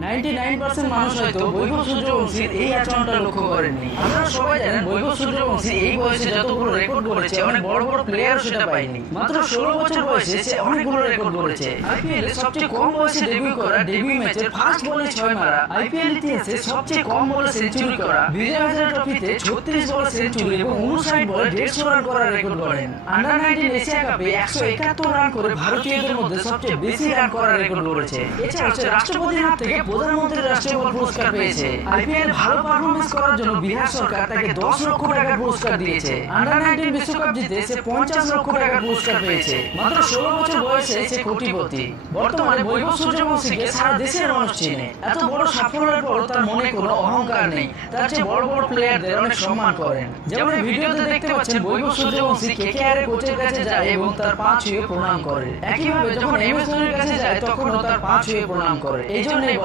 99% মানুষ হয়তো বৈভব সূর্যবংশীর এই আচরণটা লক্ষ্য করেননি। আপনারা সবাই জানেন বৈভব সূর্যবংশী এই বয়সে যতগুলো রেকর্ড করেছে অনেক বড় বড় প্লেয়ারও সেটা পায়নি। মাত্র 16 বছর বয়সে সে অনেকগুলো রেকর্ড করেছে। আইপিএল এ সবচেয়ে কম বয়সে ডেবিউ করা, ডেবিউ ম্যাচে ফার্স্ট বলে 6 মারা, আইপিএল ইতিহাসে সবচেয়ে কম বলে সেঞ্চুরি করা, বিজয় হাজারে ট্রফিতে 36 বলে সেঞ্চুরি এবং 59 বলে 150 রান করার রেকর্ড করেন। আন্ডার 19 এশিয়া কাপে 171 রান করে ভারতীয়দের মধ্যে সবচেয়ে বেশি রান করার রেকর্ড করেছে। এছাড়াও সে রাষ্ট্রপতির হাত থেকে প্রধানমন্ত্রীর রাষ্ট্রীয় বল পুরস্কার পেয়েছে। আইপিএল ভালো পারফরম্যান্স করার জন্য বিহার সরকার তাকে 10 লক্ষ টাকার পুরস্কার দিয়েছে। আন্ডার 19 বিশ্বকাপ জিতে সে 50 লক্ষ টাকার পুরস্কার পেয়েছে। মাত্র 16 বছর বয়সে সে কোটিপতি। বর্তমানে বৈভব সূর্যবংশীকে সারা দেশের মানুষ চেনে। এত বড় সাফল্যের পর তার মনে কোনো অহংকার নেই। তার চেয়ে বড় বড় প্লেয়ারদের অনেক সম্মান করেন। যেমন এই ভিডিওতে দেখতে পাচ্ছেন বৈভব সূর্যবংশী কেকেআর এর কোচের কাছে যায় এবং তার পা ছুঁয়ে প্রণাম করে। একইভাবে যখন এমএস ধোনির কাছে যায় তখনও তার পা ছুঁয়ে প্রণাম করে। এই জন্যই